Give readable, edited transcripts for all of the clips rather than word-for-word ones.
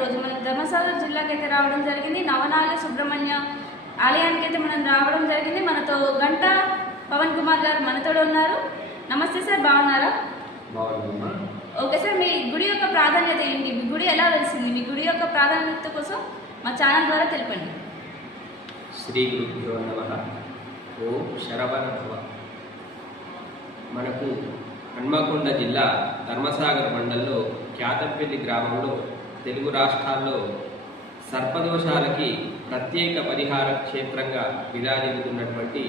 ఈరోజు మనం ధర్మశాల జిల్లాకి అయితే రావడం జరిగింది. నవనాగ సుబ్రహ్మణ్య ఆలయానికి అయితే మనం రావడం జరిగింది. మనతో గంట పవన్ కుమార్ గారు మనతో ఉన్నారు. నమస్తే సార్, బాగున్నారా? ఓకే సార్, మీ గుడి యొక్క ప్రాధాన్యత ఏంటి? మీ గుడి ఎలా తెలిసింది? మీ గుడి యొక్క ప్రాధాన్యత కోసం మా ఛానల్ ద్వారా తెలిపండి. శ్రీ గురుభ్యో నమః. ఓం శరవణ భవ. మనకు హన్మకొండ జిల్లా ధర్మసాగర్ మండలంలో క్యాతపల్లి గ్రామంలో తెలుగు రాష్ట్రాల్లో సర్పదోషాలకి ప్రత్యేక పరిహార క్షేత్రంగా విరాజిల్లుతున్నటువంటి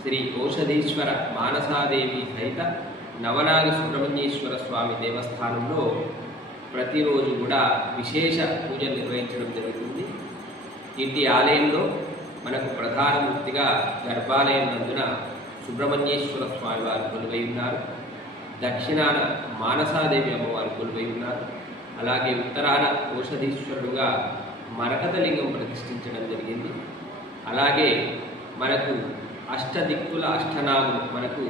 శ్రీ ఔషధీశ్వర మానసాదేవి సహిత నవనాగ సుబ్రహ్మణ్యేశ్వర స్వామి దేవస్థానంలో ప్రతిరోజు కూడా విశేష పూజలు నిర్వహించడం జరుగుతుంది. ఇంటి ఆలయంలో మనకు ప్రధాన మూర్తిగా గర్భాలయం నందున సుబ్రహ్మణ్యేశ్వర స్వామి వారు కొలువై ఉన్నారు. దక్షిణాన మానసాదేవి అమ్మవారు కొలువై ఉన్నారు. అలాగే ఉత్తరాన ఔషధీశ్వరుడుగా మరకతలింగం ప్రతిష్ఠించడం జరిగింది. అలాగే మనకు అష్టదిక్కుల అష్టనాగులు, మనకు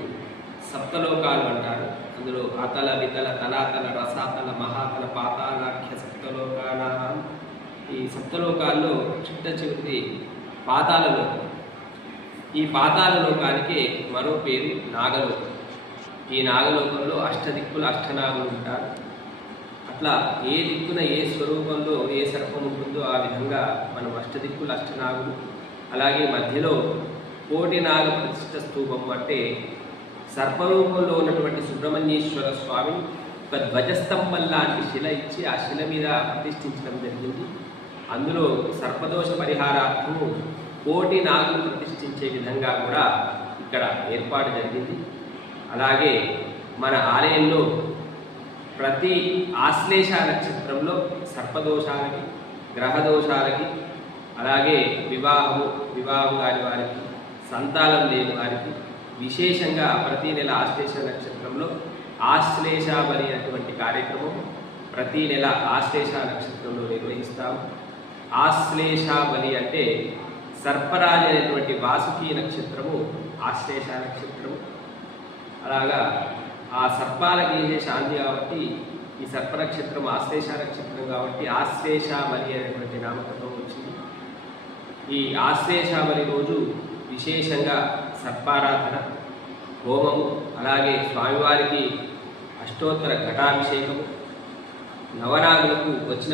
సప్తలోకాలు అంటారు. అందులో అతల వితల తలాతల రసాతల మహాతల పాతాళాఖ్య సప్తలోకాల. ఈ సప్తలోకాల్లో చిట్ట చివరి పాతాళలోకం. ఈ పాతాళలోకానికి మరో పేరు నాగలోకం. ఈ నాగలోకంలో అష్టదిక్కుల అష్టనాగులు ఉంటారు. అట్లా ఏ దిక్కున ఏ స్వరూపంలో ఏ సర్పం ఉంటుందో ఆ విధంగా మనం అష్టదిక్కుల అష్టనాగులు. అలాగే మధ్యలో కోటి నాగ ప్రతిష్ఠ స్తూపం అంటే సర్పరూపంలో ఉన్నటువంటి సుబ్రహ్మణ్యేశ్వర స్వామి ఒక ధ్వజస్తంభం లాంటి శిల ఇచ్చి ఆ శిల మీద ప్రతిష్ఠించడం జరిగింది. అందులో సర్పదోష పరిహారార్థము కోటి నాగులు ప్రతిష్ఠించే విధంగా కూడా ఇక్కడ ఏర్పాటు జరిగింది. అలాగే మన ఆలయంలో ప్రతి ఆశ్లేష నక్షత్రంలో సర్పదోషాలకి, గ్రహదోషాలకి, అలాగే వివాహం కాని వారికి, సంతానం లేని వారికి విశేషంగా ప్రతి నెల ఆశ్లేష నక్షత్రంలో ఆశ్లేషాబలి అనేటువంటి కార్యక్రమం ప్రతి నెల ఆశ్లేష నక్షత్రంలో నిర్వహిస్తాము. ఆశ్లేషాబలి అంటే సర్పరాజు అనేటువంటి వాసుకి నక్షత్రము ఆశ్లేష నక్షత్రము. అలాగా ఆ సర్పాలకి చేసే శాంతి కాబట్టి ఈ సర్ప నక్షత్రం ఆశ్లేష నక్షత్రం కాబట్టి ఆశ్లేషాబలి అనేటువంటి నామకరణం వచ్చింది. ఈ ఆశ్లేషాబలి రోజు విశేషంగా సర్పారాధన, హోమము, అలాగే స్వామివారికి అష్టోత్తర ఘటాభిషేకము, నవనాగులకు వచ్చిన